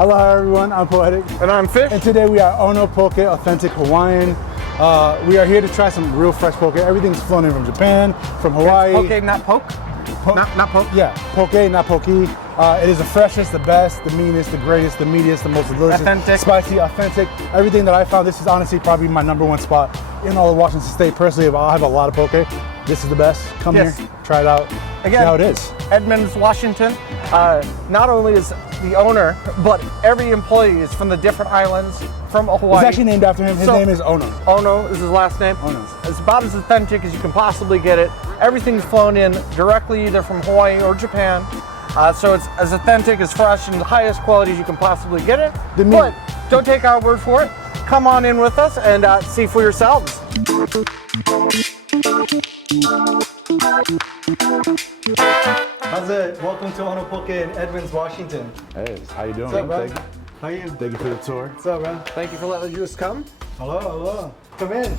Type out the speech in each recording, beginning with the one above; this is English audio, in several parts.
Aloha everyone, I'm Poetic. And I'm Fish. And today we are Ono Poke, authentic Hawaiian. We are here to try some real fresh poke. Everything's flown in from Japan, from Hawaii. It's poke, not poke? Not poke? Yeah, poke, not pokey. It is the freshest, the best, the meanest, the greatest, the meatiest, the most delicious, authentic, spicy, authentic. Everything that I found, this is honestly probably my #1 spot in all of Washington State. Personally, I have a lot of poke. This is the best. Come here, try it out, again, see how it is. Edmonds, Washington. Not only is the owner, but every employee is from the different islands from Hawaii. It's actually named after him. His name is Ono. Ono is his last name. Ono. It's about as authentic as you can possibly get it. Everything's flown in directly either from Hawaii or Japan. So it's as authentic, as fresh, and the highest quality as you can possibly get it. But don't take our word for it. Come on in with us and see for yourselves. How's it? Welcome to Ono Poke in Edmonds, Washington. Hey, how you doing? What's up, bro? Thank you. How are you? Thank you for the tour. What's up, bro? Thank you for letting us come. Hello, hello. Come in.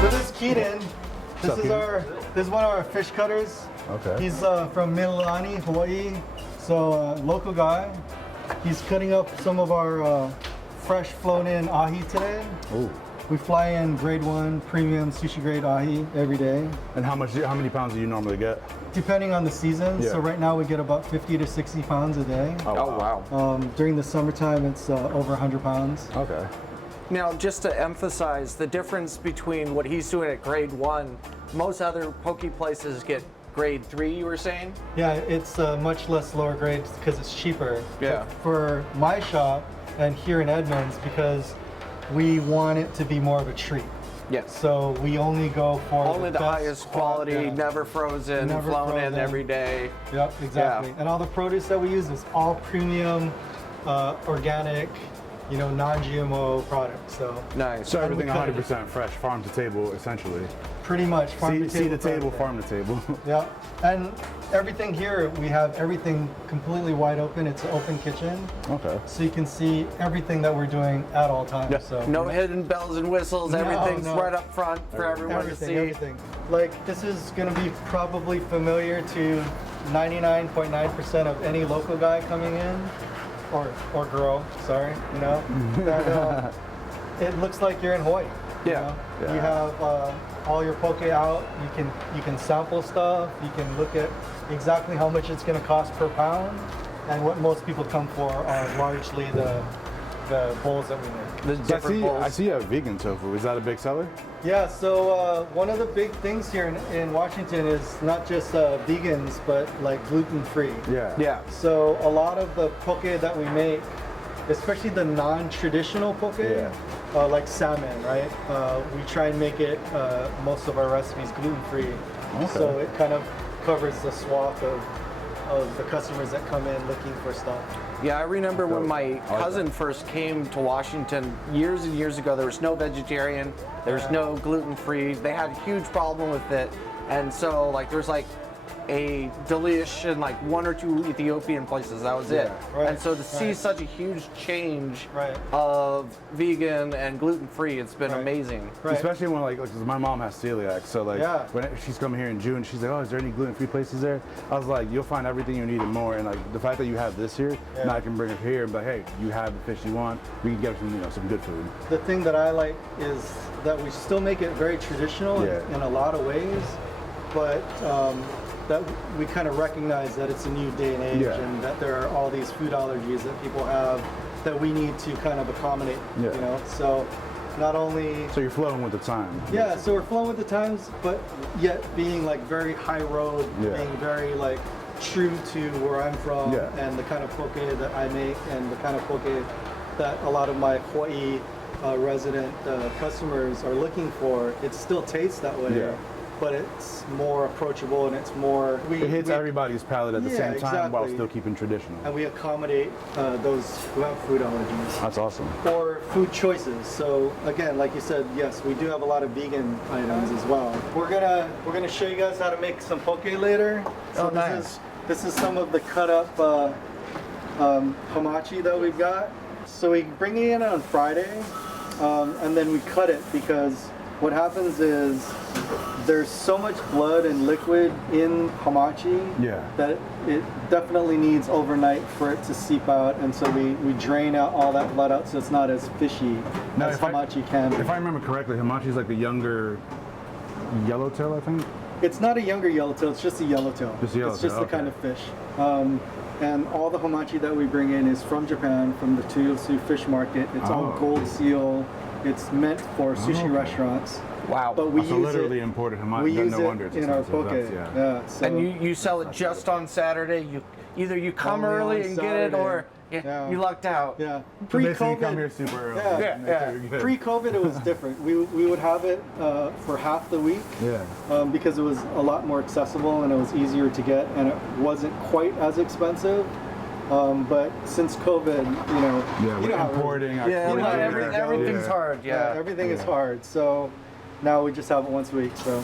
So this is Keaton. This is one of our fish cutters. Okay. He's from Mililani, Hawaii. So local guy. He's cutting up some of our fresh flown in ahi today. Ooh. We fly in grade 1 premium sushi grade ahi every day. And how many pounds do you normally get? Depending on the season. Yeah. So right now we get about 50 to 60 pounds a day. Oh, wow. During the summertime, it's over 100 pounds. Okay. Now, just to emphasize the difference between what he's doing at grade 1, most other poke places get grade 3, you were saying? Yeah, it's much less lower grade because it's cheaper. Yeah. But for my shop and here in Edmonds, because we want it to be more of a treat. Yes. So we only go for only the best highest quality, never frozen, Never flown frozen. in every day. Yep, exactly. Yeah. And all the produce that we use is all premium, organic, non-GMO products. So Nice. So everything 100% fresh, farm to table, essentially. pretty much farm See the table, farm farm to table. Yeah, and everything here, we have everything completely wide open. It's an open kitchen. Okay. So you can see everything that we're doing at all times. Yeah. So No hidden bells and whistles. Everything's right up front for everyone to see. Everything. Like this is going to be probably familiar to 99.9% of any local guy coming in, or girl. Sorry, that it looks like you're in Hawaii. Yeah. You have all your poke out. You can sample stuff. You can look at exactly how much it's going to cost per pound, and what most people come for are largely the bowls that we make. The different bowls. I see you have vegan tofu. Is that a big seller? Yeah. So one of the big things here in Washington is not just vegans, but like gluten-free. Yeah. Yeah. So a lot of the poke that we make, especially the non-traditional poke, like salmon, right? We try and make it, most of our recipes gluten-free. Okay. So it kind of covers the swath of the customers that come in looking for stuff. Yeah, I remember when my cousin first came to Washington years and years ago, there was no vegetarian, there was no gluten-free. They had a huge problem with it. And so there's a Delish and 1 or 2 Ethiopian places, that was it. Right, and so to see such a huge change Right. of vegan and gluten-free, it's been amazing. Right. Especially when 'cause my mom has celiac, so when she's coming here in June, she's like, oh, is there any gluten-free places there? I was like, you'll find everything you need and more, and the fact that you have this here, now I can bring it here and be like, hey, you have the fish you want, we can get some good food. The thing that I like is that we still make it very traditional in a lot of ways, but that we kind of recognize that it's a new day and age, and that there are all these food allergies that people have that we need to kind of accommodate. So not only so you're flowing with the time. so we're flowing with the times, but yet being very high road, being very true to where I'm from, and the kind of poke that I make, and the kind of poke that a lot of my Hawaii resident customers are looking for. It still tastes that way, but it's more approachable, and it's more... It hits everybody's palate at the same time while exactly. still keeping traditional. And we accommodate those who have food allergies. That's awesome. Or food choices. So again, like you said, yes, we do have a lot of vegan items as well. We're gonna show you guys how to make some poke later. So this is some of the cut up hamachi that we've got. So we bring it in on Friday, and then we cut it, because what happens is there's so much blood and liquid in hamachi that it definitely needs overnight for it to seep out, and so we drain out all that blood out so it's not as fishy as hamachi can be. If I remember correctly, hamachi is like the younger yellowtail, I think? It's not a younger yellowtail, it's just a yellowtail. Just a yellowtail, it's just the kind of fish. And all the hamachi that we bring in is from Japan, from the Tsuyosu fish market. It's all gold seal. It's meant for sushi restaurants. Wow. But we use literally it, imported hamachi. we use no wonder it's in our expensive. poke. So And you sell it just on Saturday. Either you come Only early on and get it, or Yeah. you lucked out. Yeah. So basically you come Pre-COVID, here super early. Yeah. Pre-COVID, it was different. We would have it for half the week because it was a lot more accessible and it was easier to get, and it wasn't quite as expensive. But since COVID, you know how importing. Everything's hard. everything is hard. So now we just have it once a week. So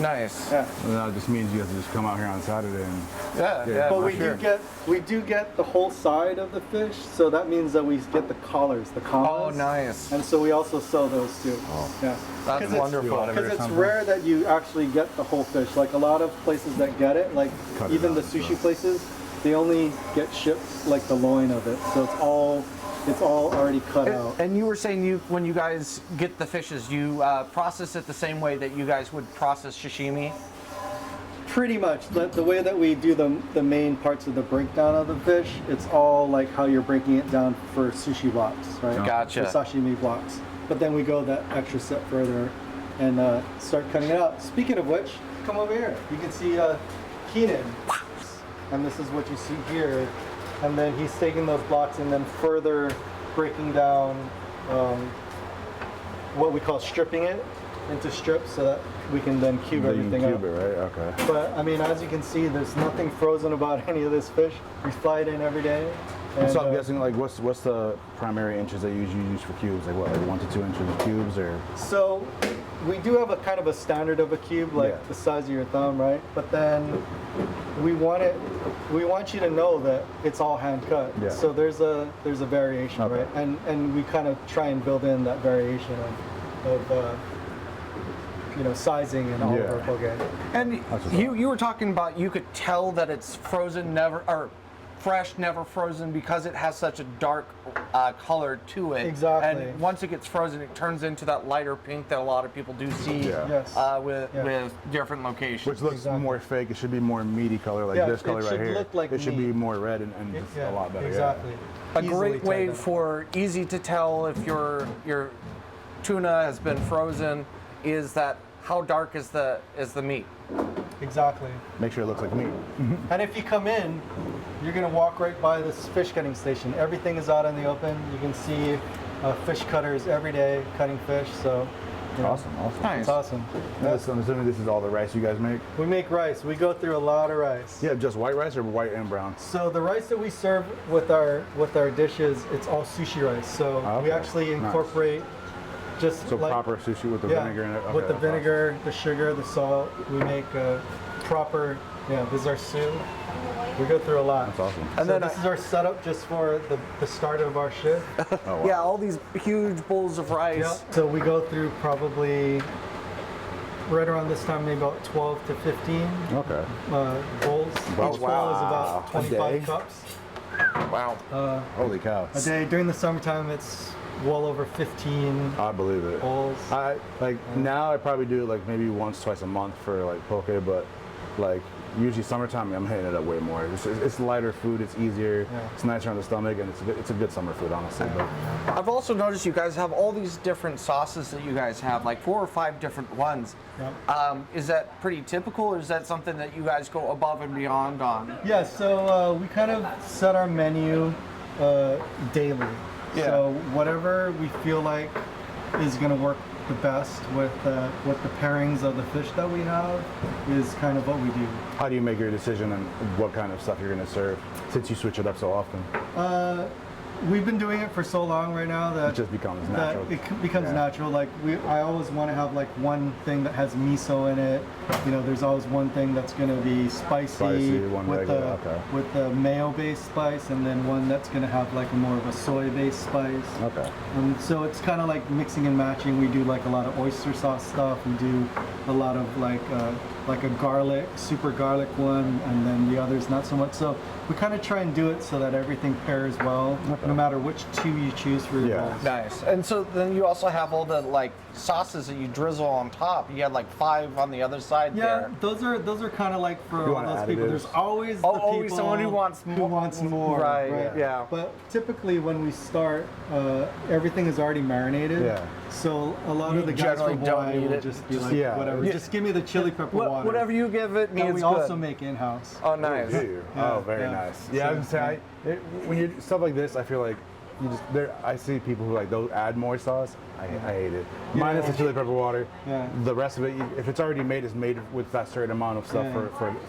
nice. yeah. Well, that just means you have to just come out here on Saturday and But we do get the whole side of the fish, so that means that we get the collars, the kamas. Oh, nice. And so we also sell those too. Yeah. That's wonderful. Because it's rare that you actually get the whole fish. Like a lot of places that get it, like even the sushi places, they only get shipped like the loin of it. So it's all already cut out. And you were saying when you guys get the fishes, you process it the same way that you guys would process sashimi? Pretty much. The way that we do the main parts of the breakdown of the fish, it's all like how you're breaking it down for sushi blocks, right? Gotcha. For sashimi blocks. But then we go that extra step further and start cutting it out. Speaking of which, come over here. You can see Keenan. And this is what you see here. And then he's taking those blocks and then further breaking down what we call stripping it into strips so that we can then cube everything up. Cube it, right? Okay. But I mean, as you can see, there's nothing frozen about any of this fish. We fly it in every day. And, so I'm guessing, like, what's the primary inches that you usually use for cubes? Like what, like 1 to 2 inches of cubes, or? So we do have a kind of a standard of a cube, like the size of your thumb, right? But then we want you to know that it's all hand cut. Yeah. So there's a variation, right? And we kind of try and build in that variation of sizing and all of our poke. And you were talking about you could tell that it's frozen, fresh, never frozen, because it has such a dark color to it. Exactly. And once it gets frozen, it turns into that lighter pink that a lot of people do see with different locations. Which looks more fake. It should be more meaty color, like this color right here. Look like it should be more red and a lot better. Exactly. A great way for easy to tell if your tuna has been frozen is that how dark is the meat. Exactly. Make sure it looks like meat. And if you come in, you're going to walk right by this fish cutting station. Everything is out in the open. You can see fish cutters every day cutting fish. So, awesome. Nice. It's awesome. I'm assuming this is all the rice you guys make? We make rice. We go through a lot of rice. Yeah, just white rice or white and brown? So the rice that we serve with our dishes, it's all sushi rice. So we actually incorporate proper sushi with the vinegar in it? Okay, with the vinegar, the sugar, the salt. We make proper, this is our soup. We go through a lot. That's awesome. And then this is our setup just for the start of our shift. Oh, wow. Yeah, all these huge bowls of rice. Yeah. So we go through probably right around this time, maybe about 12 to 15 bowls. Each bowl is about 25 cups. Wow. Holy cow. A day. During the summertime, it's well over 15 I believe it. bowls. Now I probably do like maybe once, twice a month for like poke, but like usually summertime I'm hitting it up way more. It's lighter food, it's easier, it's nicer on the stomach, and it's a good summer food, honestly. But I've also noticed you guys have all these different sauces that you guys have, like 4 or 5 different ones. Yep. Is that pretty typical, or is that something that you guys go above and beyond on? Yeah, so we kind of set our menu daily. Yeah. So whatever we feel like is going to work the best with the pairings of the fish that we have is kind of what we do. How do you make your decision on what kind of stuff you're going to serve, since you switch it up so often? we've been doing it for so long right now that it just becomes natural. It becomes natural. Like I always want to have like one thing that has miso in it. You know, there's always one thing that's going to be spicy with the mayo-based spice, and then one that's going to have like more of a soy-based spice. Okay. So it's kind of like mixing and matching. We do like a lot of oyster sauce stuff. We do a lot of like a super garlic one, and then the others not so much. So we kind of try and do it so that everything pairs well, no matter which two you choose for your bowls. Nice. And so then you also have all the like sauces that you drizzle on top. You had like 5 on the other side there. Those are kind of like for all those people. There's always people someone who wants more. Right. Yeah. But typically when we start, everything is already marinated. Yeah. So a lot of the guys from Hawaii will just be like, whatever. Yeah. Just give me the chili pepper water. Whatever you give it, and we also make in-house. Oh, nice. Oh, very nice. Yeah, I was gonna say, when you stuff like this, I feel like I see people who like they'll add more sauce. I hate it. Minus the chili pepper water. Yeah. The rest of it, if it's already made, it's made with that certain amount of stuff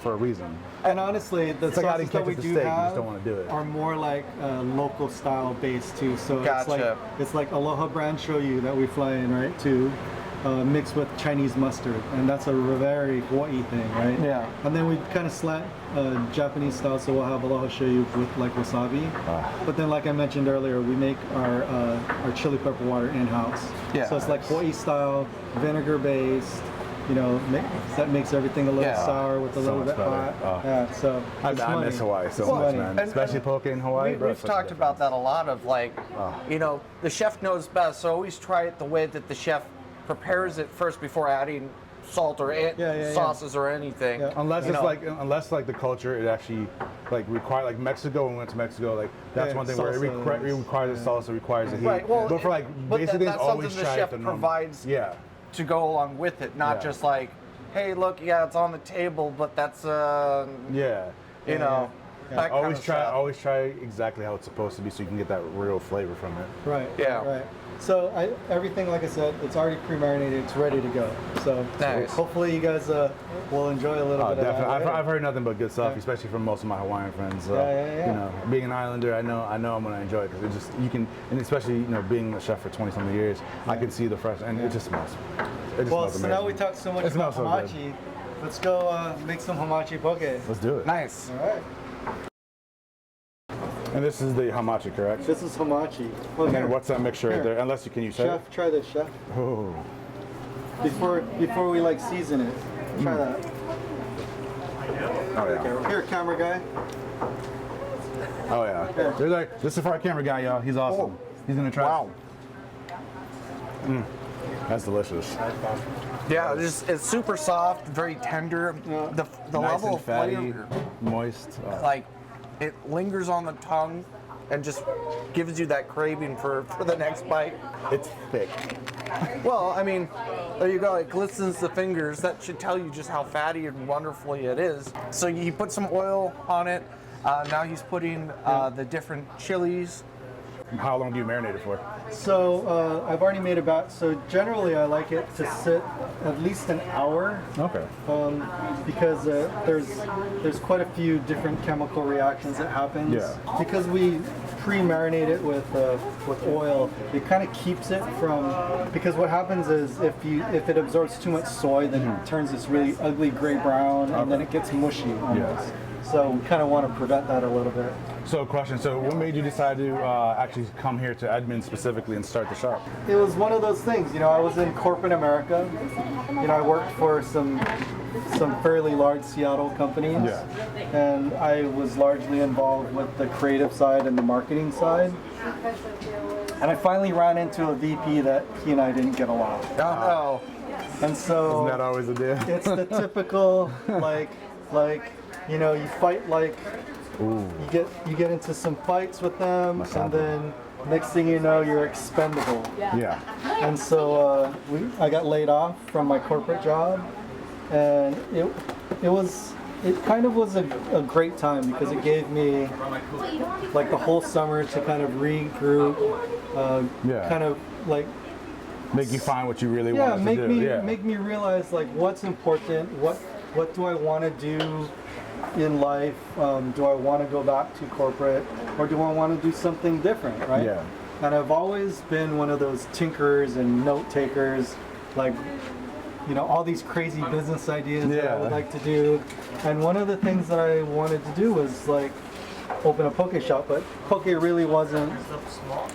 for a reason. And honestly, the sauces that we do have don't want to do it. are more like local style based too. So it's like Aloha brand shoyu that we fly in, right, too. Mixed with Chinese mustard, and that's a very Hawaii thing, right? Yeah. And then we kind of slant Japanese style, so we'll have aloha shoyu with like wasabi. But then, like I mentioned earlier, we make our chili pepper water in-house. Yeah. So it's like Hawaii style, vinegar based. You know, that makes everything a little sour with a little bit hot. Yeah. So I miss Hawaii so much, man. Especially poke in Hawaii. We've talked about that a lot. Of like, you know, the chef knows best, so always try it the way that the chef prepares it first before adding salt or sauces or anything. Yeah. Unless it's like the culture, it actually like require like Mexico. When we went to Mexico, like that's one thing where it requires a salsa, requires a heat. Right. Well, but for like basic things, always the try chef it the provides to go along with it, not just like, hey, look, it's on the table, but that's you know. That always try exactly how it's supposed to be, so you can get that real flavor from it. Right. Yeah. Right. So everything, like I said, it's already pre-marinated. It's ready to go. So hopefully you guys will enjoy a little bit of that. I've heard nothing but good stuff, especially from most of my Hawaiian friends. You know, being an islander, I know I'm gonna enjoy it because and especially being a chef for 20-something years, I can see the fresh, and it just smells. So now we talked so much about hamachi. Let's go make some hamachi poke. Let's do it. Nice. All right. And this is the hamachi, correct? This is hamachi. And then what's that mixture right there? Unless can you say Chef, try this, chef. Oh. Before we like season it, try that. Oh yeah. Here, camera guy. Oh yeah. There's this is for our camera guy, y'all. He's awesome. He's gonna try. Wow. That's delicious. Yeah, it's super soft, very tender. The nice level and of fatty, flavor, moist. like it lingers on the tongue and just gives you that craving for the next bite. It's thick. Well, I mean, there you go. It glistens the fingers. That should tell you just how fatty and wonderfully it is. So he put some oil on it. Now he's putting the different chilies. How long do you marinate it for? So I've already made so generally I like it to sit at least an hour. Okay. Because there's quite a few different chemical reactions that happen. Yeah. Because we pre-marinate it with oil, it kind of keeps it from, because what happens is if it absorbs too much soy, then it turns this really ugly gray brown, and then it gets mushy almost. Yes. So we kind of want to prevent that a little bit. So question, what made you decide to actually come here to Edmond specifically and start the shop? It was one of those things, I was in corporate America. I worked for some fairly large Seattle companies. Yeah. And I was largely involved with the creative side and the marketing side. And I finally ran into a VP that he and I didn't get along. Oh. And so isn't that always a deal? It's the typical you fight you get into some fights with them, and then next thing you know, you're expendable. Yeah. And so I got laid off from my corporate job, and it kind of was a great time because it gave me like the whole summer to kind of regroup, kind of like make you find what you really want to do. Make me realize like what's important, what do I want to do, in life? Do I want to go back to corporate, or do I want to do something different, right? Yeah. And I've always been one of those tinkerers and note takers, like, you know, all these crazy business ideas that I would like to do. And one of the things that I wanted to do was like open a poke shop, but poke really wasn't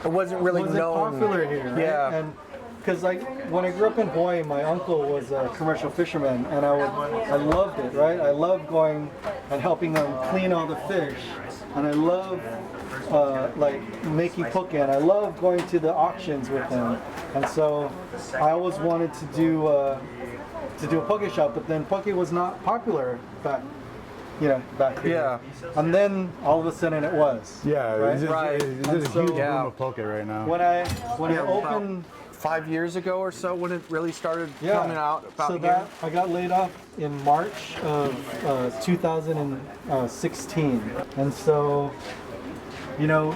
really known. Popular here, right? Yeah. And because like when I grew up in Hawaii, my uncle was a commercial fisherman, and I loved it, right? I loved going and helping them clean all the fish, and I love like making poke, and I love going to the auctions with him. And so I always wanted to do a poke shop, but then poke was not popular back here. Yeah. And then all of a sudden it was. Yeah, Right. There's a huge boom of poke right now. When I opened 5 years ago or so, when it really started coming out about so here. that I got laid off in March of 2016, and so, you know,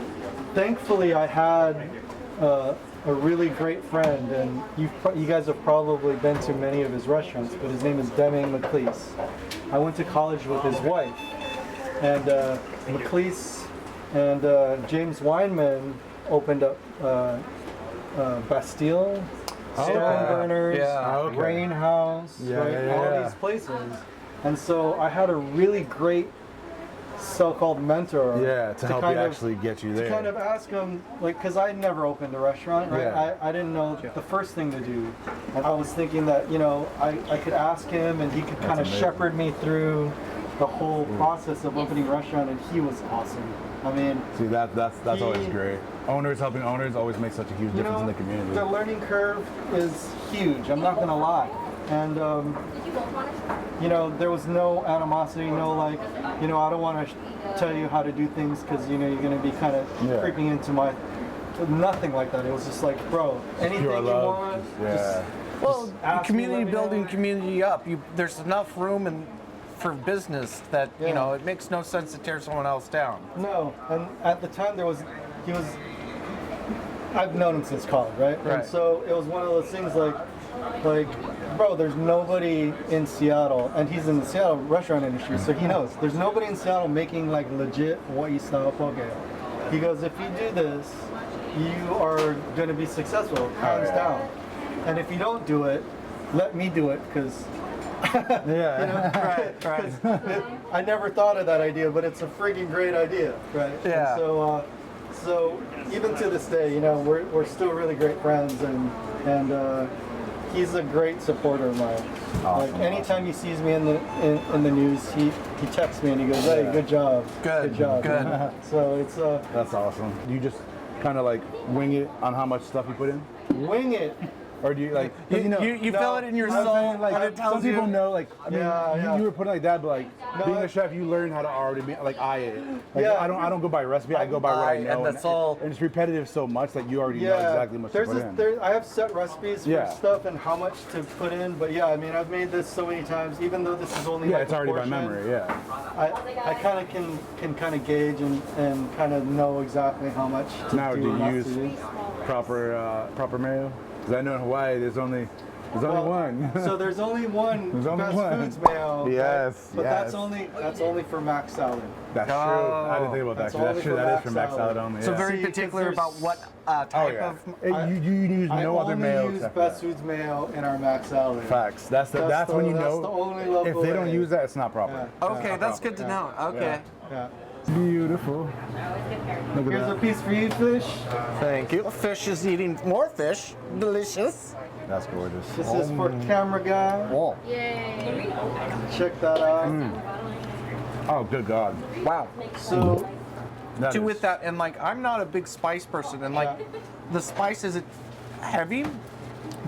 thankfully I had a really great friend, and you guys have probably been to many of his restaurants, but his name is Deming McLeese. I went to college with his wife, and McLeese and James Weinman opened up Bastille, Stoneburners, Rain House, all these places. And so I had a really great so-called mentor. To help you actually get you there. To kind of ask him, like, because I never opened a restaurant, right? Yeah. I didn't know the first thing to do. And I was thinking that, you know, I could ask him and he could kind of shepherd me through the whole process of opening a restaurant, and he was awesome. I mean, see, that's always great. Owners helping owners always makes such a huge difference in the community. The learning curve is huge. I'm not gonna lie, and you know, there was no animosity, no like, you know, I don't want to tell you how to do things because you know you're gonna be kind of creeping into my. Nothing like that. It was just like, bro, anything you want. Well, community building, community up. There's enough room for business that you know it makes no sense to tear someone else down. No, and at the time he was. I've known him since college, right? And so it was one of those things like, bro, there's nobody in Seattle, and he's in the Seattle restaurant industry, so he knows. There's nobody in Seattle making like legit Hawaii style poke. He goes, if you do this, you are going to be successful, hands down. And if you don't do it, let me do it, because. You know, I never thought of that idea, but it's a freaking great idea, right? Yeah. And so even to this day, you know, we're still really great friends, and he's a great supporter of mine. Awesome. Like anytime he sees me in the news, he texts me and he goes, "Hey, good job, good job." Good. So it's that's awesome. Do you just kind of like wing it on how much stuff you put in? wing it. Or do you like? You feel it in your soul, like, and it tells some people you. know, like, I mean, you were putting it like that, but like being a chef, you learn how to already be like eye it. Like, I don't go by recipe. I go by what I know, and that's all. And it's repetitive so much that you already know exactly what to put in. I have set recipes for stuff and how much to put in, but I mean, I've made this so many times, even though this is only like it's already by memory. I kind of can kind of gauge and kind of know exactly how much to now, do. Do you use proper mayo? Because I know in Hawaii there's only one. So there's only one Foods mayo. Yes, but that's only for mac salad. That's true. I didn't think about that. That's true. That is for mac salad only. So very particular about what type of. You use no other mayo. I only use Best Foods mayo in our mac salad. Facts. That's when you know. That's the only local if they don't use that, it's not proper. Okay, that's good to know. Okay. Yeah. Beautiful. Here's a piece for you, fish. Thank you. Fish is eating more fish. Delicious. That's gorgeous. This is for camera guy. Oh. Yay. Check that out. Oh, good God. Wow. So, with that, and like, I'm not a big spice person, and like, the spice isn't heavy,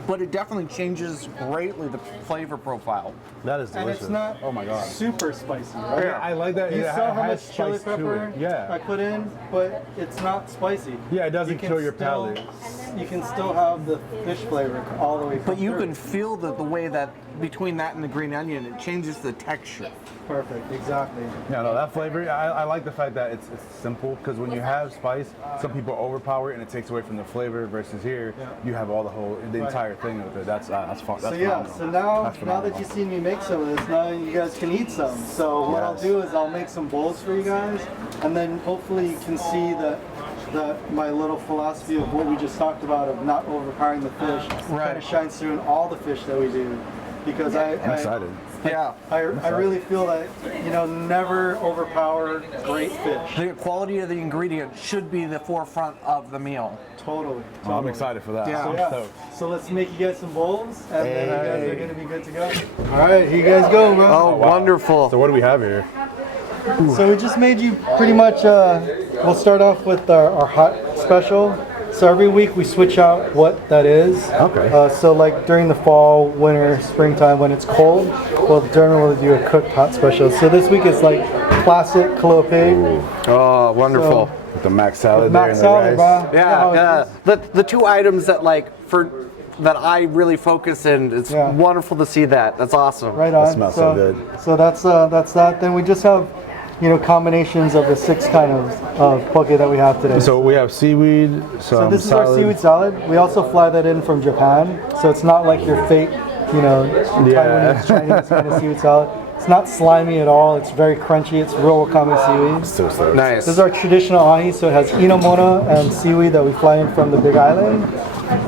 but it definitely changes greatly the flavor profile. That is delicious. And it's not oh my God. super spicy, right? Yeah, I like that. You saw how much chili spice to pepper it. I put in, but it's not spicy. Yeah, it doesn't kill your palate. You can still have the fish flavor all the way through. But you can feel the way that between that and the green onion, it changes the texture. Perfect, exactly. Yeah, no, that flavor, I like the fact that it's simple, because when you have spice, some people overpower it and it takes away from the flavor, versus here, you have the entire entire thing with it. That's fun. That's so yeah, phenomenal. so now that you've seen me make some of this, now you guys can eat some. So what I'll do is I'll make some bowls for you guys, and then hopefully you can see that my little philosophy of what we just talked about of not overpowering the fish kind of shines through in all the fish that we do. Because I'm excited. I really feel that, you know, never overpower great fish. The quality of the ingredient should be the forefront of the meal. Totally. Oh, I'm excited for that. Yeah. So let's make you guys some bowls, and then you guys are going to be good to go. All right, here you guys go, bro. Oh, wow. Wonderful. So what do we have here? So we just made you pretty much, we'll start off with our hot special. So every week we switch out what that is. Okay. So like during the fall, winter, springtime when it's cold, we'll generally do a cooked hot special. So this week is like classic Kalo pig. Oh, wonderful. So, with the mac salad there and the salad, rice. bro. Yeah. The two items that that I really focus in. It's wonderful to see that. That's awesome. Right on. That smells so good. So that's that. Then we just have, you know, combinations of the 6 kind of poke that we have today. So we have seaweed. So this is our seaweed salad. We also fly that in from Japan. So it's not like your fake, you know, Taiwanese, Chinese kind of seaweed salad. It's not slimy at all. It's very crunchy. It's real wakame seaweed. So nice. This is our traditional ahi. So it has inomona and seaweed that we fly in from the Big Island.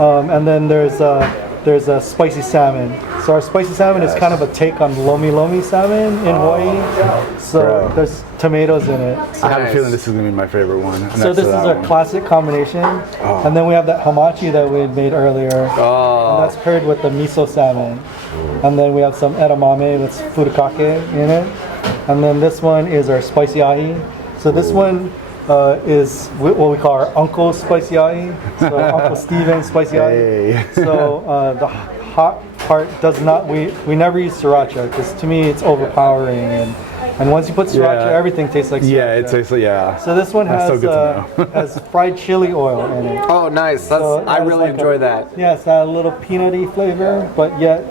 And then there's a spicy salmon. So our spicy salmon is kind of a take on lomi salmon in Hawaii. So there's tomatoes in it. I have a feeling this is going to be my favorite one. So this is a classic combination. And then we have that hamachi that we had made earlier. And that's paired with the miso salmon. And then we have some edamame with furikake in it. And then this one is our spicy ahi. So this one is what we call our Uncle Spicy Ahi. So Uncle Steven Spicy Ahi. So the hot part does not, we never use sriracha because to me it's overpowering, and once you put sriracha, everything tastes like sriracha. Yeah, it tastes like, So this one has fried chili oil in it. Oh, nice. I really enjoy that. Yeah, it's got a little peanutty flavor, but yet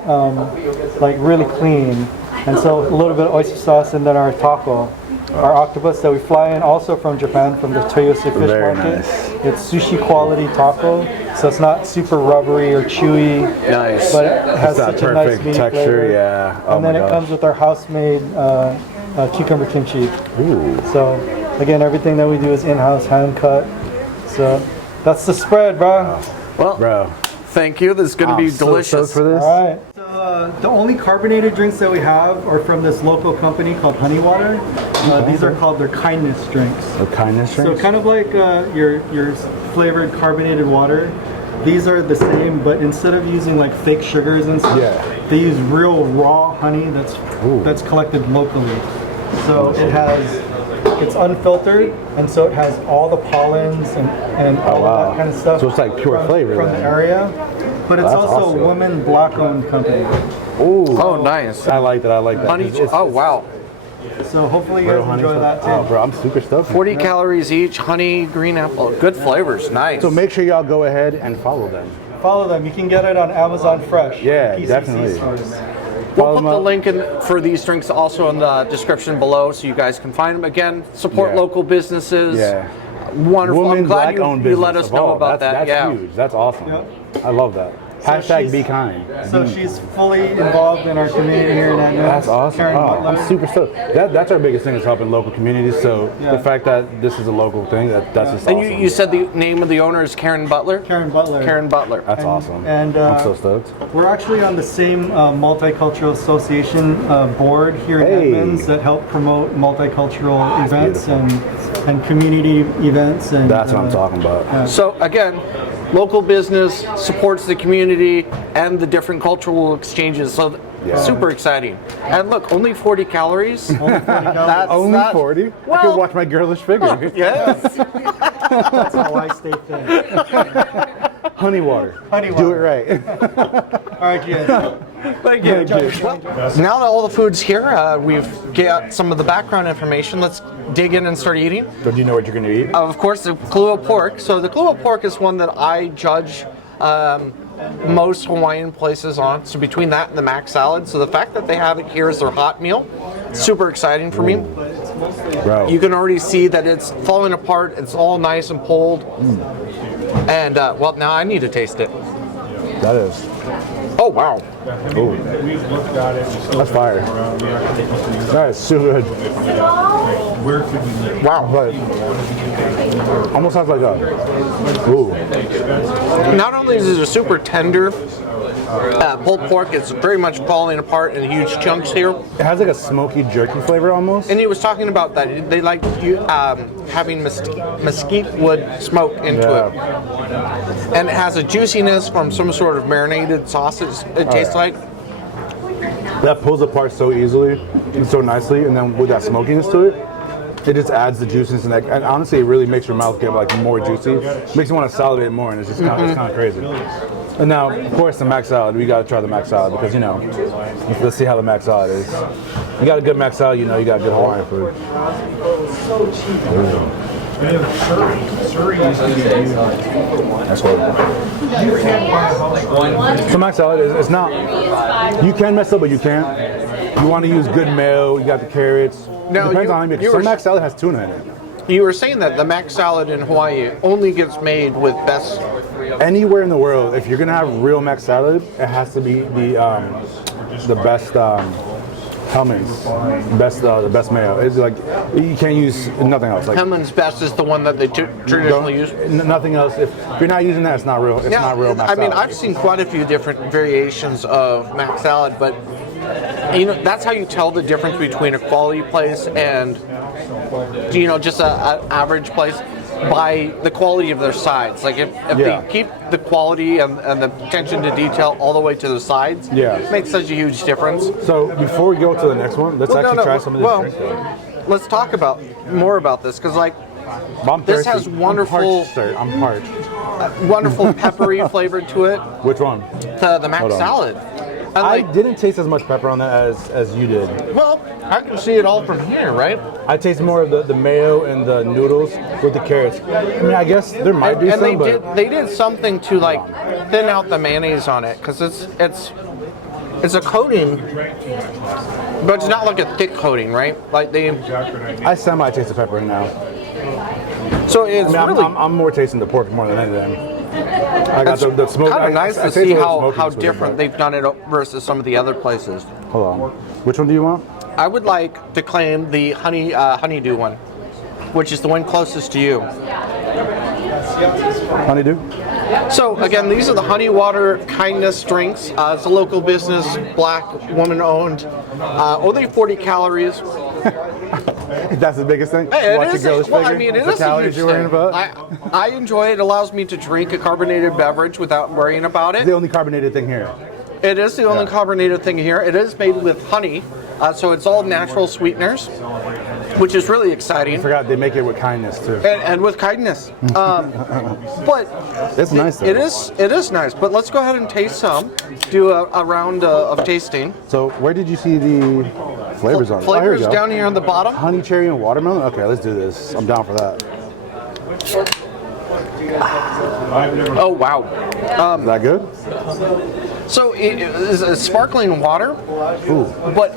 like really clean. And so a little bit of oyster sauce, and then our taco. Our octopus that we fly in also from Japan, from the Toyose Fish Market. Nice. It's sushi quality taco, so it's not super rubbery or chewy. Nice. But it has such a nice meaty texture, flavor. And then it comes with our house-made cucumber kimchi. Ooh. So again, everything that we do is in-house, hand-cut. So that's the spread, bro. Well, thank you. This is going to be delicious. So for this. All right. The only carbonated drinks that we have are from this local company called Honey Water. These are called their kindness drinks. Kindness drinks? So kind of like your flavored carbonated water. These are the same, but instead of using like fake sugars and stuff, they use real raw honey that's collected locally. So it's unfiltered, and so it has all the pollens and all of that kind of stuff. So it's like pure flavor from the area. But it's also a women black-owned company. Ooh. Oh, nice. I like that. Honey. Oh, wow. So hopefully you guys enjoy that too. Oh, bro, I'm super stoked. 40 calories each, honey, green apple. Good flavors. Nice. So make sure y'all go ahead and follow them. Follow them. You can get it on Amazon Fresh. Yeah, PCC definitely. stores. We'll put the link in for these drinks also in the description below so you guys can find them. Again, support local businesses. Yeah. Wonderful. Women, I'm glad black-owned you let us know about that. That's huge. That's awesome. Yep. I love that. Hashtag be kind. So she's fully involved in our community here in Edmonton. That's awesome. Karen Butler. I'm super stoked. That's our biggest thing is helping local communities. So the fact that this is a local thing, that's just awesome. And you said the name of the owner is Karen Butler? Karen Butler. Karen Butler. That's awesome. And I'm so stoked. We're actually on the same Multicultural Association board here in Edmonds that help promote multicultural events and community events. And that's what I'm talking about. So again, local business supports the community and the different cultural exchanges. So super exciting. And look, only 40 calories. Only 40 calories. Only 40? I can watch my girlish figure. Yes. That's how I stay fit. Honey water. Honey water. Do it right. All right, guys. Thank you. Well, now that all the food's here, we've got some of the background information. Let's dig in and start eating. So do you know what you're going to eat? Of course, the Kahlua pork. So the Kahlua pork is one that I judge most Hawaiian places on. So between that and the mac salad. So the fact that they have it here as their hot meal, super exciting for me. Bro. You can already see that it's falling apart. It's all nice and pulled. And well, now I need to taste it. That is. Oh wow. Ooh. That's fire. That is so good. Wow. But almost sounds like a. Ooh. Not only is it a super tender pulled pork, it's very much falling apart in huge chunks here. It has like a smoky jerky flavor almost. And he was talking about that they like having mesquite wood smoke into it. And it has a juiciness from some sort of marinated sausage, it tastes like. That pulls apart so easily and so nicely, and then with that smokiness to it, it just adds the juiciness, and honestly, it really makes your mouth get like more juicy. Makes you want to salivate more, and it's just kind of crazy. And now, of course, the mac salad. We got to try the mac salad because let's see how the mac salad is. You got a good mac salad, you got good Hawaiian food. That's cool. So mac salad is not. You can mess up, but you can't. You want to use good mayo. You got the carrots. No, it depends on how you make it. Some mac salad has tuna in it. You were saying that the mac salad in Hawaii only gets made with best. Anywhere in the world, if you're gonna have real mac salad, it has to be the best Hellman's, the best mayo. It's like you can't use nothing else. Like, Hellman's Best is the one that they traditionally use. Nothing else. If you're not using that, it's not real. It's not real mac salad. I mean, I've seen quite a few different variations of mac salad, but that's how you tell the difference between a quality place and just an average place, by the quality of their sides. Like if they keep the quality and the attention to detail all the way to the sides, it makes such a huge difference. So before we go to the next one, let's try some of this drink. Let's talk more about this, because this has wonderful. I'm parched. Wonderful peppery flavor to it. Which one? The mac salad. I didn't taste as much pepper on that as you did. Well, I can see it all from here, right? I taste more of the mayo and the noodles with the carrots. I mean, I guess there might be some, but they did something to thin out the mayonnaise on it, because it's a coating, but it's not like a thick coating, right? Like I semi-taste the pepper now. So it's I'm more tasting the pork more than anything. I got the smoke. Kind of nice to see how different they've done it versus some of the other places. Hold on. Which one do you want? I would like to claim the honeydew one, which is the one closest to you. Honeydew? So again, these are the Honey Water Kindness drinks. It's a local business, black, woman-owned. Only 40 calories. That's the biggest thing. Hey, it is a huge thing. About? I enjoy it. It allows me to drink a carbonated beverage without worrying about it. It's the only carbonated thing here. It is the only carbonated thing here. It is made with honey, so it's all natural sweeteners, which is really exciting. I forgot they make it with kindness too. And with kindness. But it's nice though. It is nice. But let's go ahead and taste some. Do a round of tasting. So where did you see the flavors on it? Flavors down here on the bottom. Honey, cherry, and watermelon? Okay, let's do this. I'm down for that. Oh, wow. Is that good? So it is sparkling water. Ooh. But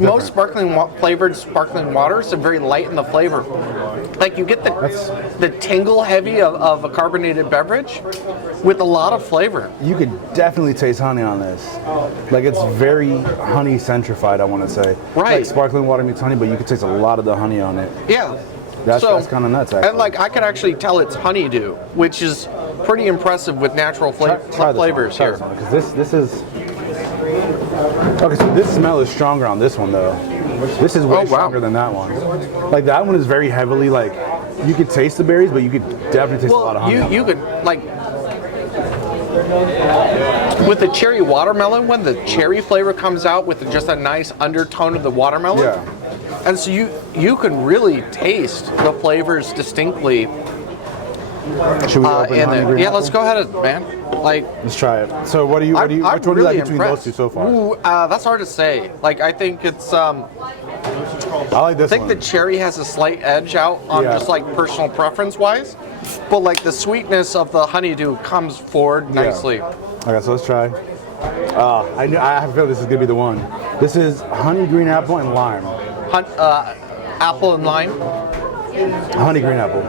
most flavored sparkling waters are very light in the flavor. Like you get the tingle heavy of a carbonated beverage with a lot of flavor. You could definitely taste honey on this. Like it's very honey centrified, I want to say. Right. Like sparkling water meets honey, but you could taste a lot of the honey on it. Yeah. That's kind of nuts, actually. And I can actually tell it's honeydew, which is pretty impressive with natural flavors here. Because this is. Okay, so this smell is stronger on this one though. This is way stronger than that one. Like that one is very heavily you could taste the berries, but you could definitely taste a lot of honey. You could with the cherry watermelon, when the cherry flavor comes out with just a nice undertone of the watermelon. Yeah. And so you can really taste the flavors distinctly. Should we open honey green apple? Let's go ahead, man. Let's try it. So which one do you like between those two so far? Ooh, that's hard to say. I think it's I like this one. I think the cherry has a slight edge out on just personal preference wise, but the sweetness of the honeydew comes forward nicely. Okay, so let's try. I have a feeling this is gonna be the one. This is honey green apple and lime. Apple and lime. Honey green apple.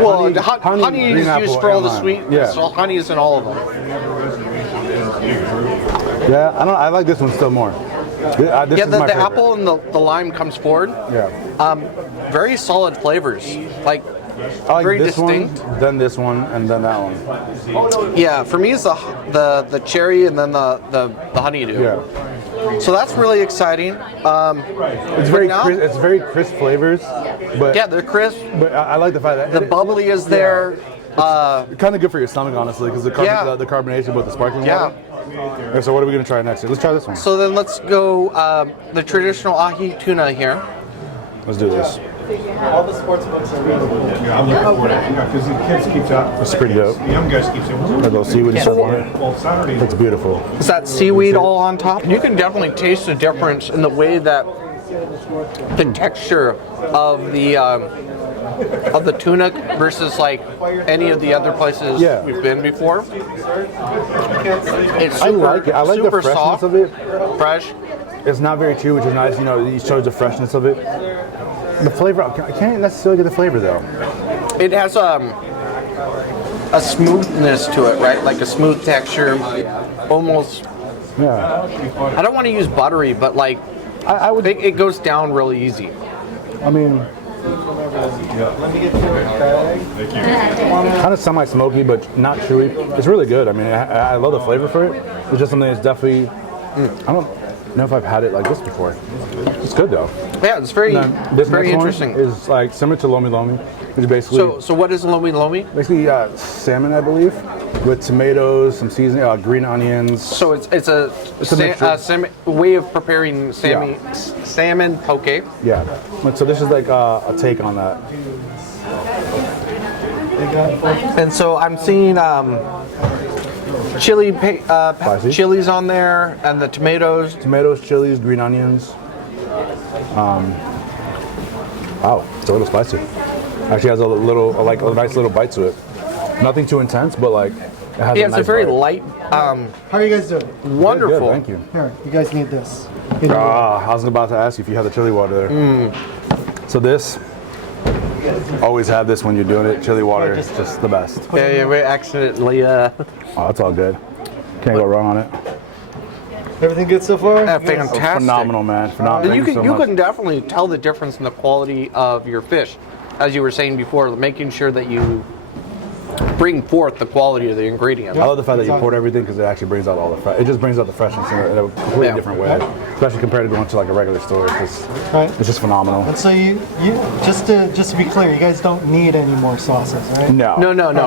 Well, honey is used for all the sweet, so honey is in all of them. Yeah, I like this one still more. This Yeah, is the my favorite. apple and the lime comes forward. Yeah. Very solid flavors. Like, I like very this distinct. one, then this one, and then that one. Yeah, for me it's the cherry and then the honeydew. Yeah. So that's really exciting. It's very crisp flavors, but yeah, they're crisp. But I like the fact that The bubbly is there. kind of good for your stomach, honestly, because the carbonation with the sparkling water. Okay, so what are we gonna try next? Let's try this one. So then let's go the traditional ahi tuna here. Let's do this. All the sports books are available. Yeah, I'm looking for it because the kids keep that. It's pretty dope. The young guys keep saying, A little seaweed stuff on it. well, Saturday. It's beautiful. Is that seaweed all on top? You can definitely taste the difference in the way that the texture of the tuna versus like any of the other places we've been before. It's super, I like it. I like the super freshness soft, of it. fresh. It's not very chewy, which is nice. You know, it shows the freshness of it. The flavor, I can't necessarily get the flavor though. It has a smoothness to it, right? Like a smooth texture, almost. Yeah. I don't want to use buttery, but like I would. it goes down really easy. I mean, Let me get your bag. kind of semi-smoky, but not chewy. It's really good. I mean, I love the flavor for it. It's just something that's definitely. I don't know if I've had it like this before. It's good though. Yeah, it's very, This very next interesting. one is like similar to lomi lomi, which is basically So what is lomi lomi? basically salmon, I believe, with tomatoes, some seasoning, green onions. So it's a mixture. way of preparing salmon poke. Yeah. So this is like a take on that. And so I'm seeing chili, Spicy. chilies on there, and the tomatoes. Tomatoes, chilies, green onions. Wow, it's a little spicy. Actually has a nice little bite to it. Nothing too intense, but like it has Yeah, a it's nice a very bite. light, How are you guys doing? wonderful. Good, thank you. Here, you guys need this. I was about to ask you if you have the chili water there. So this, always have this when you're doing it. Chili water is just the best. Yeah, we accidentally. Oh, that's all good. Can't go wrong on it. Everything good so far? Fantastic. Phenomenal, man. Phenomenal. And Thank you so much. can definitely tell the difference in the quality of your fish, as you were saying before, making sure that you bring forth the quality of the ingredients. I love the fact that you poured everything because it actually brings out all the it just brings out the freshness in a completely different way, especially compared to going to like a regular store. It's just phenomenal. And so you just to be clear, you guys don't need any more sauces, right? No.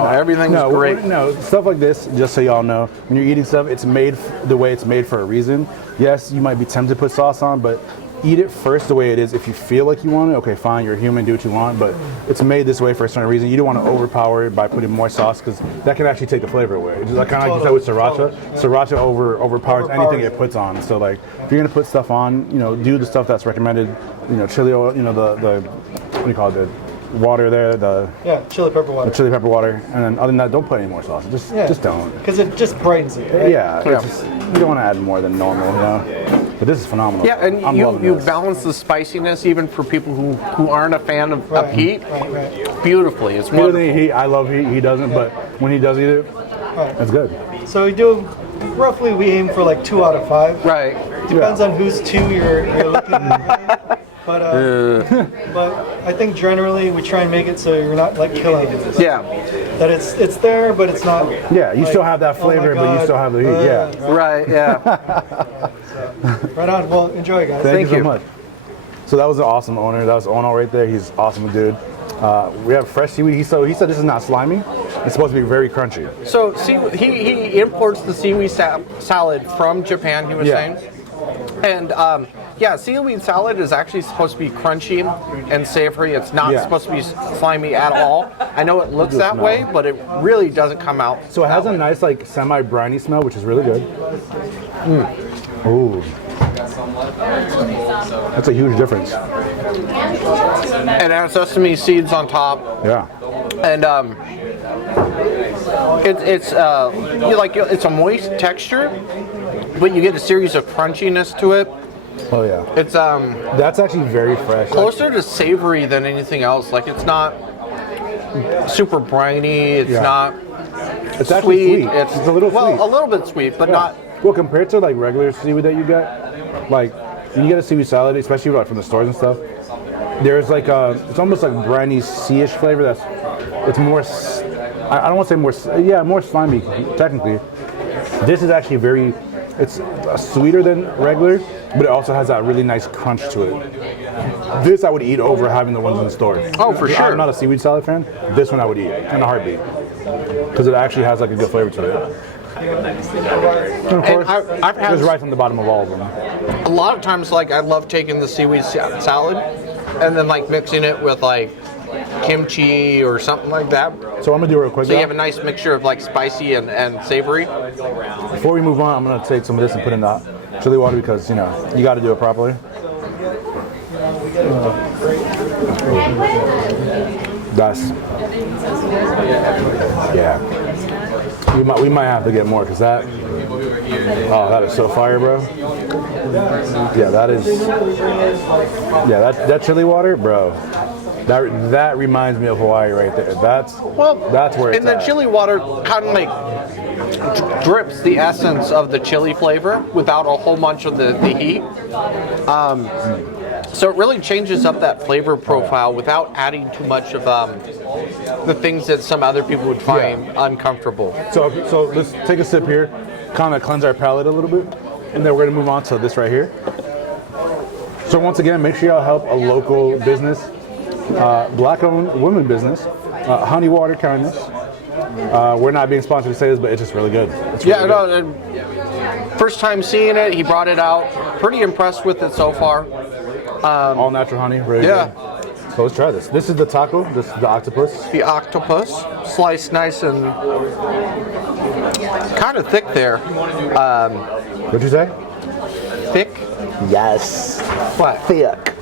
Everything's great. No, stuff like this, just so y'all know, when you're eating stuff, it's made the way it's made for a reason. Yes, you might be tempted to put sauce on, but eat it first the way it is. If you feel like you want it, okay, fine, you're human, do what you want, but it's made this way for a certain reason. You don't want to overpower it by putting more sauce because that can actually take the flavor away. It's like, kind of like you said with sriracha. Sriracha overpowers anything it puts on. So like, if you're going to put stuff on, do the stuff that's recommended, chili oil, the what do you call it, the water there, chili pepper water. the chili pepper water, and then other than that, don't put any more sauce. Just don't. Because it just brightens it, right? You don't want to add more than normal, But this is phenomenal. Yeah, and I'm loving you this. balance the spiciness even for people who aren't a fan of heat beautifully. It's He doesn't wonderful. eat heat. I love heat. He doesn't, but when he does eat it, it's good. So we aim for like 2 out of 5. Right. Depends on whose 2 you're looking at. But I think generally we try and make it so you're not like killing it. Yeah. That it's there, but it's not. Yeah, you still have that flavor, but you still have the heat. Right. Yeah. Right on. Well, enjoy, guys. Thank you so much. So that was an awesome owner. That was Ono right there. He's an awesome dude. We have fresh seaweed. He said this is not slimy. It's supposed to be very crunchy. So he imports the seaweed salad from Japan, he was saying. And seaweed salad is actually supposed to be crunchy and savory. It's not supposed to be slimy at all. I know it looks that way, but it really doesn't come out. So it has a nice like semi-briny smell, which is really good. Ooh. That's a huge difference. And it has sesame seeds on top. Yeah. And it's a moist texture, but you get a series of crunchiness to it. Oh yeah. It's That's actually very fresh. closer to savory than anything else. Like it's not super briny. It's not It's actually sweet. It's a little sweet. a little bit sweet, but not Well, compared to like regular seaweed that you get, like you can get a seaweed salad, especially like from the stores and stuff. There's like it's almost like briny sea-ish flavor. It's more. I don't want to say more. Yeah, more slimy technically. This is actually it's sweeter than regular, but it also has that really nice crunch to it. This I would eat over having the ones in the store. Oh, for sure. I'm not a seaweed salad fan. This one I would eat in a heartbeat because it actually has like a good flavor to it. And of course, I've had there's rice on the bottom of all of them. a lot of times, like I love taking the seaweed salad and then like mixing it with like kimchi or something like that. So I'm gonna do it real quick. So you have a nice mixture of like spicy and savory. Before we move on, I'm gonna take some of this and put in the chili water because you got to do it properly. We might have to get more because that is so fire, bro. Yeah, that chili water, bro. That reminds me of Hawaii right there. That's where it's and the at. chili water kind of like drips the essence of the chili flavor without a whole bunch of the heat. So it really changes up that flavor profile without adding too much of the things that some other people would find uncomfortable. So let's take a sip here, kind of cleanse our palate a little bit, and then we're gonna move on to this right here. So once again, make sure y'all help a local business, black-owned women business, Honey Water Kindness. We're not being sponsored to say this, but it's just really good. It's really good. First time seeing it, he brought it out. Pretty impressed with it so far. All natural honey, really good. So let's try this. This is the taco. This is the octopus. The octopus, sliced nice and kind of thick there. What'd you say? Thick? Yes. What? Thick.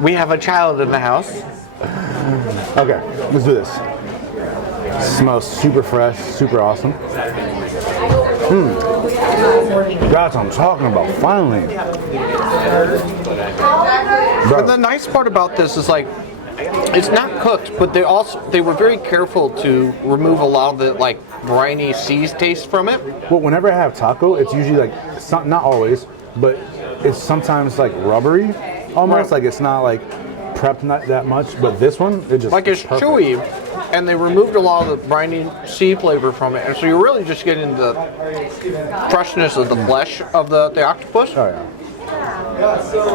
We have a child in the house. Okay, let's do this. Smells super fresh, super awesome. That's what I'm talking about, finally. Bro. And the nice part about this is like, it's not cooked, but they were very careful to remove a lot of the like briny sea taste from it. Well, whenever I have taco, it's usually like, not always, but it's sometimes like rubbery, almost. Like it's not like prepped not that much, but this one, it's it's perfect. chewy, and they removed a lot of the briny sea flavor from it, and so you're really just getting the freshness of the flesh of the octopus. Oh yeah.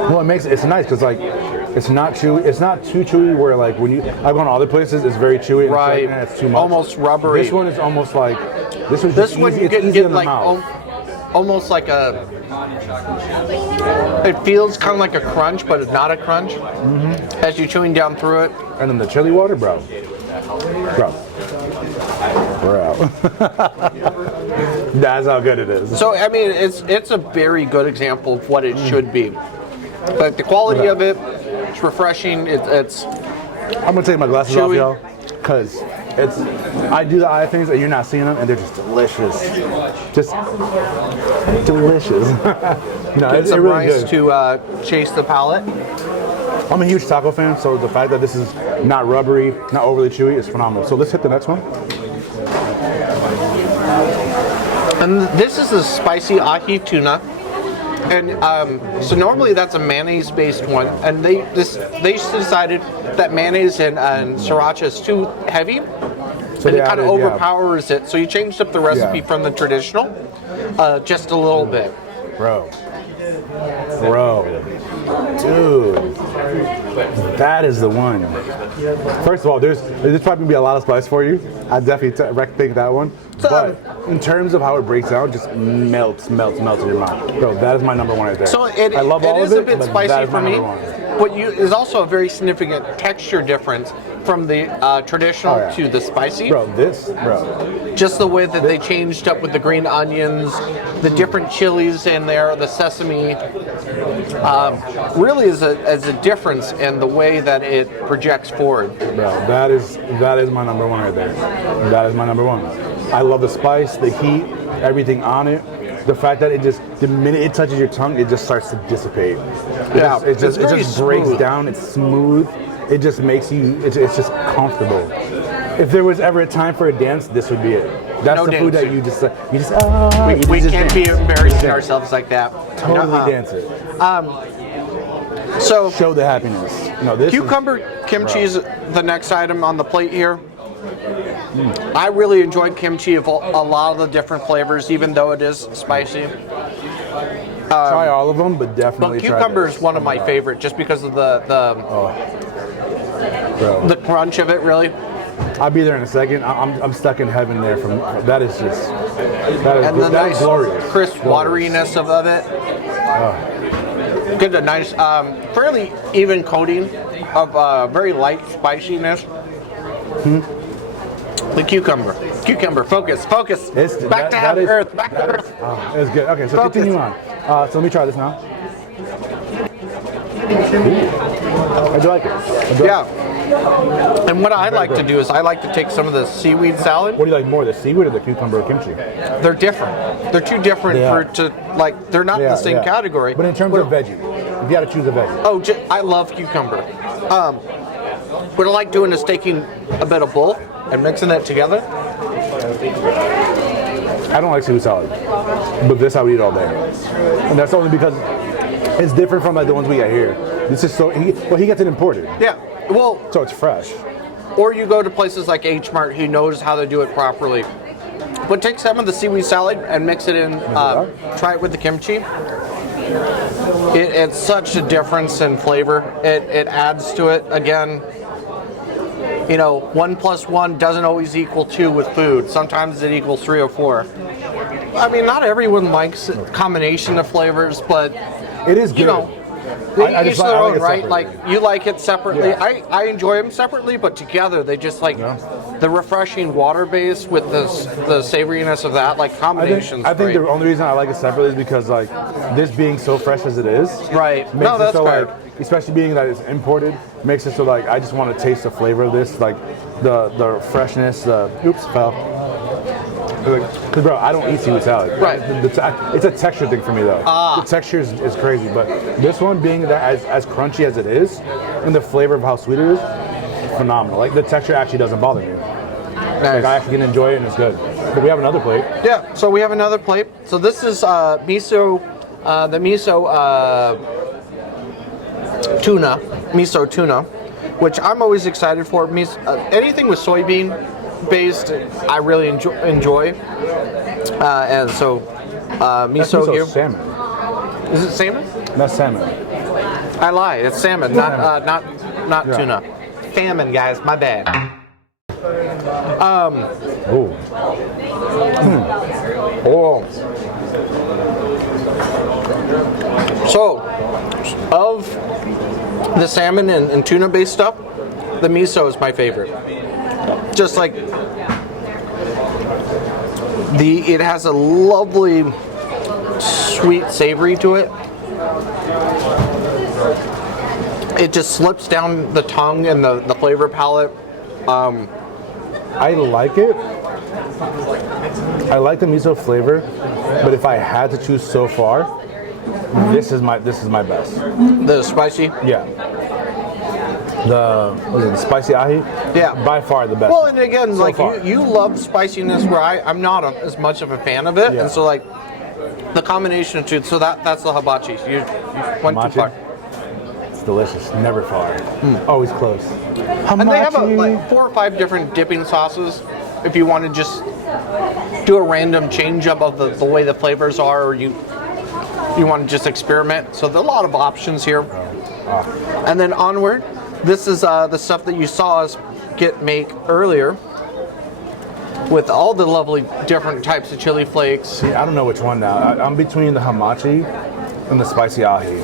Well, it's nice because like it's not chewy. It's not too chewy where like when I've gone to other places, it's very chewy. And Right. It's, like, it's too much. Almost rubbery. This one is almost like this one You it's easy get in the like mouth. almost like it feels kind of like a crunch, but it's not a crunch as you're chewing down through it. And then the chili water, bro. We're out. That's how good it is. So I mean, it's a very good example of what it should be. But the quality of it, it's refreshing. It's. I'm gonna take my glasses off, chewy. y'all, because I do the eye things and you're not seeing them, and they're just delicious. Just delicious. No, Get it's some really rice good. to chase the palate. I'm a huge taco fan, so the fact that this is not rubbery, not overly chewy, is phenomenal. So let's hit the next one. And this is the spicy ahi tuna. And so normally that's a mayonnaise-based one, and they decided that mayonnaise and sriracha is too heavy, So and they it kind of added, overpowers it. So you changed up the recipe from the traditional, just a little bit. Bro, dude, that is the one. First of all, there's probably gonna be a lot of spice for you. I definitely think that one. But in terms of how it breaks down, just melts in your mouth. Bro, that is my number one right there. So I love all it of is it, a bit but spicy that is for my me, number one. but there's also a very significant texture difference from the traditional to the spicy. Bro, Just the way that they changed up with the green onions, the different chilies in there, the sesame, really is a difference in the way that it projects forward. bro, that is my number one right there. That is my number one. I love the spice, the heat, everything on it. The fact that the minute it touches your tongue, it just starts to dissipate. It just breaks down. It's smooth. It just makes you. It's just comfortable. If there was ever a time for a dance, this would be it. That's the food that you just oh, we can't be embarrassing dance. ourselves like that. Totally dance it. So Show the happiness. No, this cucumber kimchi is the next item on the plate here. I really enjoyed kimchi of a lot of the different flavors, even though it is spicy. Try all of them, but definitely. But cucumber is one of my favorite, just because of the crunch of it. Really. I'll be there in a second. I'm stuck in heaven there. From that is just and the nice glorious, crisp wateriness of it. Good, a nice, fairly even coating of very light spiciness. The cucumber, focus. Back to earth. It's good. Okay, so continue on. So let me try this now. I do like it. And what I like to do is I like to take some of the seaweed salad. What do you like more, the seaweed or the cucumber or kimchi? They're different. They're too different they're not in the same category. But in terms of veggie, if you had to choose a veggie. Oh, I love cucumber. What I like doing is taking a bit of both and mixing it together. I don't like seaweed salad, but this I would eat all day. And that's only because it's different from like the ones we get here. This is he gets it imported. Yeah, well. So it's fresh. Or you go to places like H Mart who knows how to do it properly. But take some of the seaweed salad and mix it in, try it with the kimchi. It's such a difference in flavor. It adds to it. Again, 1 + 1 doesn't always equal 2 with food. Sometimes it equals 3 or 4. I mean, not everyone likes a combination of flavors, but it is good. Each their own, right? Like you like it separately. Yeah. I enjoy them separately, but together they just the refreshing water base with the savoriness of that, like combinations. I think the only reason I like it separately is because like this being so fresh as it is, right? Makes No, that's it so fair. like, especially being that it's imported, makes it so like I just want to taste the flavor of this, like the freshness. Because bro, I don't eat seaweed salad. Right. It's a texture thing for me though. The texture is crazy, but this one being that as crunchy as it is, and the flavor of how sweet it is, phenomenal. Like the texture actually doesn't bother me. Nice. Like I actually can enjoy it and it's good. But we have another plate. Yeah. So we have another plate. So this is miso tuna, which I'm always excited for. Anything with soybean based, I really enjoy. And so miso here. Salmon. Is it salmon? That's salmon. I lie. It's salmon, not tuna. Salmon, guys. My bad. Oh. So, of the salmon and tuna based stuff, the miso is my favorite. Just like it has a lovely sweet savory to it. It just slips down the tongue and the flavor palette. I like it. I like the miso flavor, but if I had to choose so far, this is my best. The spicy? Yeah. The spicy ahi? Yeah. By far the best. Well, and again, so like far. you love spiciness where I'm not as much of a fan of it. Yeah. And so like the combination of two, so that's the hibachi. You went too far. It's delicious. Never far. Always close. Hamachi. And they have like 4 or 5 different dipping sauces if you want to just do a random change up of the way the flavors are, or you want to just experiment. So there are a lot of options here. And then onward, this is the stuff that you saw us make earlier with all the lovely different types of chili flakes. See, I don't know which one now. I'm between the hamachi and the spicy ahi.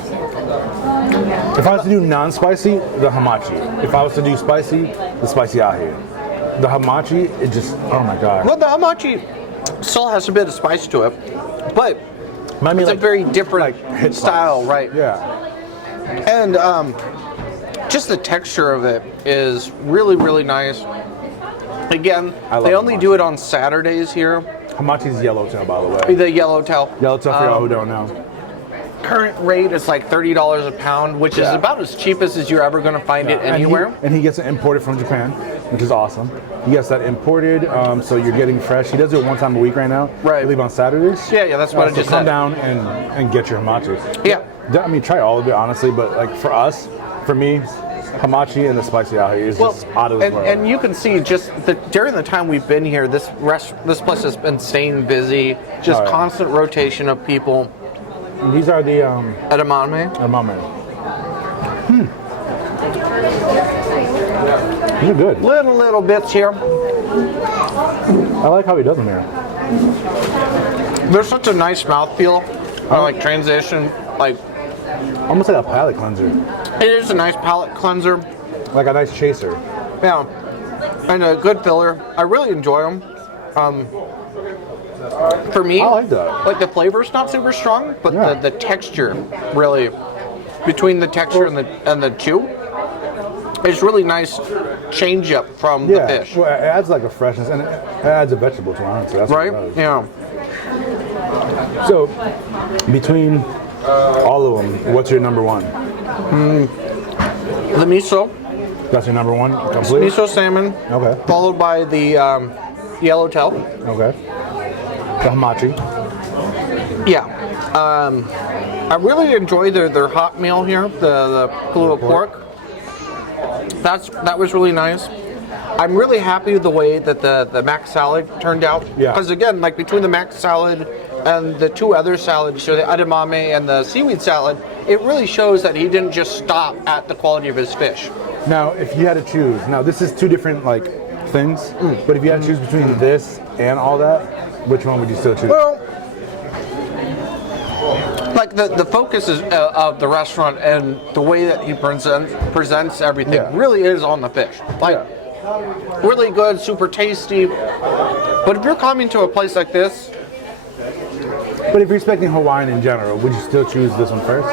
If I was to do non-spicy, the hamachi. If I was to do spicy, the spicy ahi. The hamachi, it just, oh my god. Well, the hamachi still has a bit of spice to it, but it's a very different style, right? Yeah. And just the texture of it is really, really nice. Again, they only do it on Saturdays here. Hamachi's yellowtail, by the way. The yellowtail. Yellowtail for y'all who don't know. Current rate is like $30 a pound, which is about as cheap as you're ever going to find it anywhere. And he gets it imported from Japan. which is awesome. He gets that imported, so you're getting fresh. He does it one time a week right now. Right. I believe on Saturdays. Yeah, that's what I so just come said. down and get your hamachi. Yeah. I mean, try all of it, honestly, but like for me, hamachi and the spicy ahi is just out of this world. And you can see just during the time we've been here, this place has been staying busy, just constant rotation of people. And these are the Edamame. These are good. Little bits here. I like how he does them here. There's such a nice mouthfeel, like transition, like almost like a palate cleanser. it is a nice palate cleanser. Like a nice chaser. Yeah, and a good filler. I really enjoy them. For me, I like that. Like the flavor's not super strong, but the texture really, between the texture and the chew, it's really nice change up from the fish. Well, it adds like a freshness and it adds a vegetable to it. So that's right? What it does. Yeah. So between all of them, what's your number one? The miso. That's your number one? Completely? Miso salmon. Okay. Followed by the yellowtail. Okay. The hamachi. Yeah. I really enjoy their hot meal here, the pulled pork. That was really nice. I'm really happy with the way that the mac salad turned out. Yeah. Because again, like between the mac salad and the two other salads, so the edamame and the seaweed salad, it really shows that he didn't just stop at the quality of his fish. Now, if you had to choose, now this is two different like things, but if you had to choose between this and all that, which one would you still choose? Well, like the focus is of the restaurant and the way that he presents everything really is on the fish. Like really good, super tasty. But if you're coming to a place like this, But if you're expecting Hawaiian in general, would you still choose this one first?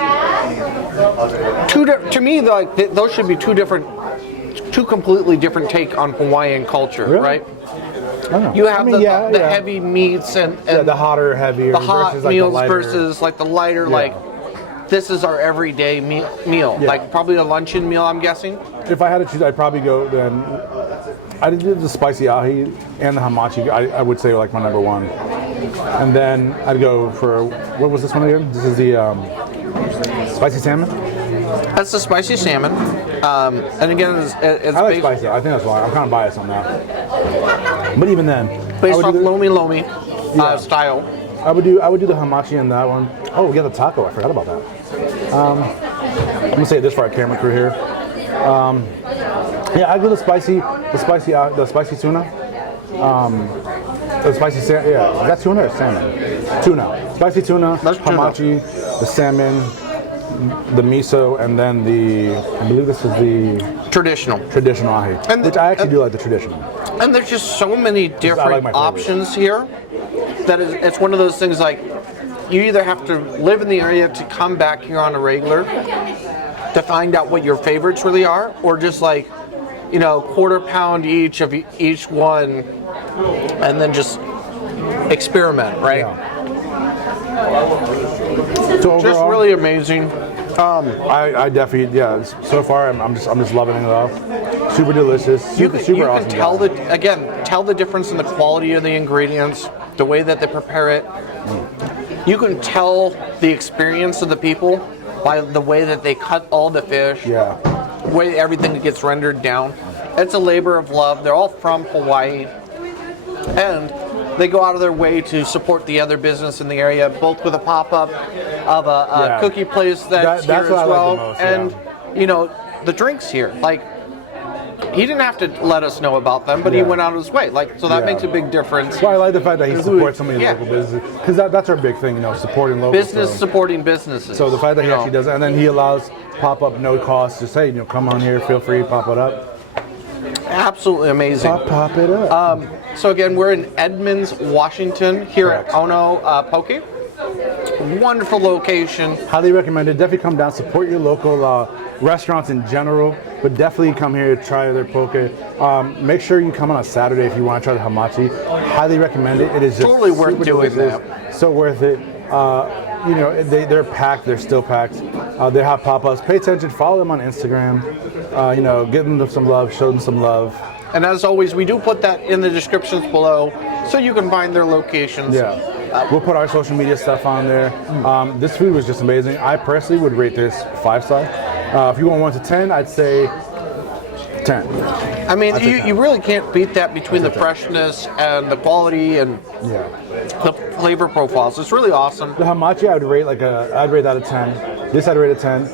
to me, like those should be two completely different take on Hawaiian culture, Really? right? I don't know. You have I mean, the heavy meats and the hotter, heavier, the hot versus, like, meals the lighter. versus like the lighter, like this is our everyday meal. Yeah. Like probably a luncheon meal, I'm guessing. If I had to choose, I'd probably go then. I did the spicy ahi and the hamachi. I would say like my number one, and then I'd go for what was this one again? This is the spicy salmon. That's the spicy salmon, and again, it's I like based, spicy. I think that's why I'm kind of biased on that. But even then, based off lomi style. I would do the hamachi in that one. Oh, we got the taco. I forgot about that. I'm gonna say this for our camera crew here. Yeah, I go the spicy tuna. The spicy salmon. Yeah, is that tuna or salmon? Tuna. Spicy tuna. That's tuna. Hamachi, the salmon, the miso, and then I believe this is the Traditional. ahi, And which I actually do like the traditional. And there's just so many different my favorite. options here that it's one of those things like you either have to live in the area to come back here on a regular to find out what your favorites really are, or just like, quarter pound each of each one and then just experiment, right? Yeah. So Just overall, really amazing. I definitely, so far I'm just loving it all. Super delicious. Super You awesome. can tell guys. tell the difference in the quality of the ingredients, the way that they prepare it. You can tell the experience of the people by the way that they cut all the fish. Yeah. The way everything gets rendered down. It's a labor of love. They're all from Hawaii, and they go out of their way to support the other business in the area, both with a pop-up of a cookie place that's here as what I well, like the most, and the drinks here. Like, he didn't have to let us know about them, but he went out of his way. Like, so that makes a big difference. Well, I like the fact that he supports so many local businesses, because that's our big thing, supporting local. Business supporting businesses. So the fact that he actually does it, and then he allows pop-up no cost to say, come on here, feel free, pop it up. Absolutely amazing. Pop it up. So again, we're in Edmonds, Washington, here at Ono Poke. Wonderful location. Highly recommended. Definitely come down, support your local restaurants in general, but definitely come here to try their poke. Make sure you come on a Saturday if you want to try the hamachi. Highly recommend it. It is just Totally worth super doing delicious. that. So worth it. They're packed. They're still packed. They have pop-ups. Pay attention. Follow them on Instagram. Give them some love. Show them some love. And as always, we do put that in the descriptions below so you can find their locations. Yeah. We'll put our social media stuff on there. This food was just amazing. I personally would rate this 5-star. If you want 1 to 10, I'd say 10. I mean, you really can't beat that between the freshness and the quality and the flavor profiles. It's really awesome. The hamachi, I would rate I'd rate that a 10. This I'd rate a 10.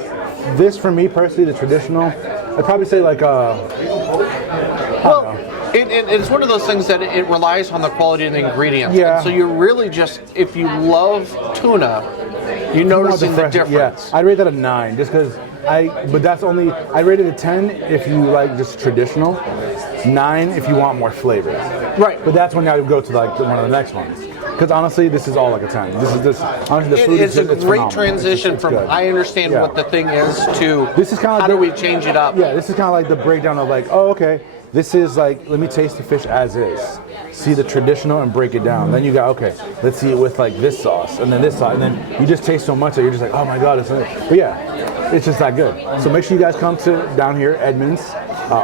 This, for me personally, the traditional, I'd probably say like it's one of those things that it relies on the quality of the ingredients. Yeah. And so you're really just, if you love tuna, you're noticing the difference. Yeah. I'd rate that a 9 just because but that's only, I rated a 10 if you like just traditional, 9 if you want more flavor. Right. But that's when I would go to like one of the next ones. Because honestly, this is all like a 10. Honestly, the food it's is a great phenomenal. transition it's from good. I understand what the thing is to this is how do we change it up? Yeah, this is kind of like the breakdown of like, oh, okay, this is like, let me taste the fish as is. See the traditional and break it down. Then you got, okay, let's see it with like this sauce and then this sauce. And then you just taste so much that you're just like, oh my God, it's but yeah, it's just that good. So make sure you guys come to down here, Edmonds,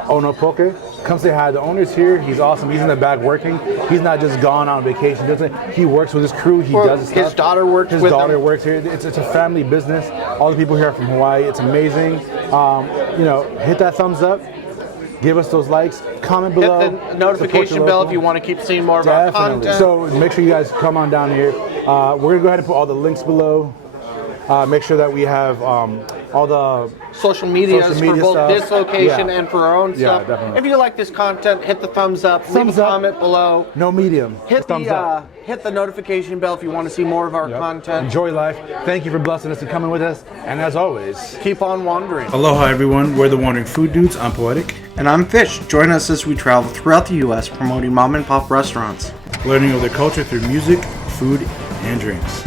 Ono Poke. Come say hi. The owner's here. He's awesome. He's in the back working. He's not just gone on vacation. He works with his crew. He does his stuff. His daughter works with him. His daughter works here. It's a family business. All the people here are from Hawaii. It's amazing. You know, hit that thumbs up. Give us those likes. Comment below. Hit the notification bell if you want to keep seeing more of our content. So make sure you guys come on down here. We're going to go ahead and put all the links below. Make sure that we have all the social media for both stuff. this location and for our own stuff. Definitely. If you like this content, hit the thumbs up, leave a comment below. No medium. Hit thumbs up. Hit the notification bell if you want to see more of our content. Enjoy life. Thank you for blessing us and coming with us. And as always, keep on wandering. Aloha everyone. We're the Wandering Food Dudes. I'm Poetic. And I'm Fish. Join us as we travel throughout the U.S. promoting mom and pop restaurants. Learning of their culture through music, food, and drinks.